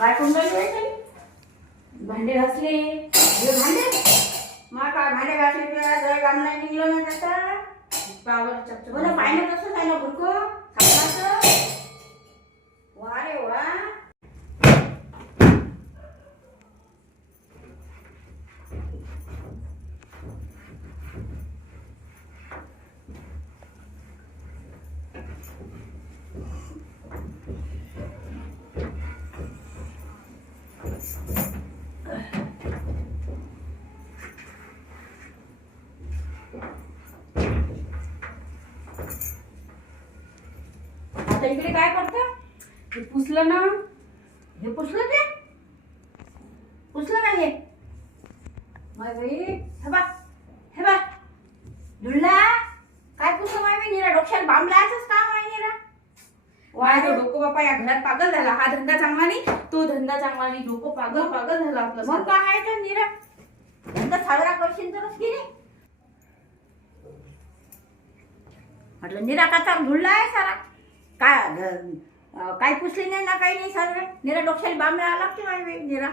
काय करून राहिली भांडे घासले हे भांडे मग काय भांडे घासले तुला काम नाही निघलं ना त्याचा पावर चपचप मला पाहिलं तसं आहे ना भुरको सापडाचं वा रे वा आता इकडे काय करता हे पुसलं ना हे पुसलं ते पुसलं ना हे माय बाई हे बा धुळला काय पुसलं माय बाई निरा डोक्याला बांब लायचंच काम आहे निरा वाय तो डोकं बापा या घरात पागल झाला. हा धंदा चांगला नाही तो धंदा चांगला नाही. डोकं पागल पागल झालं आपलं मग काय आहे तर निरा धंदा साजरा करशील तरच की नाही म्हटलं निरा काचा धुळला आहे सारा काय पुसली नाही ना काही नाही साजरा निरा डोक्याला बांब लावा लागते माय बाई निरा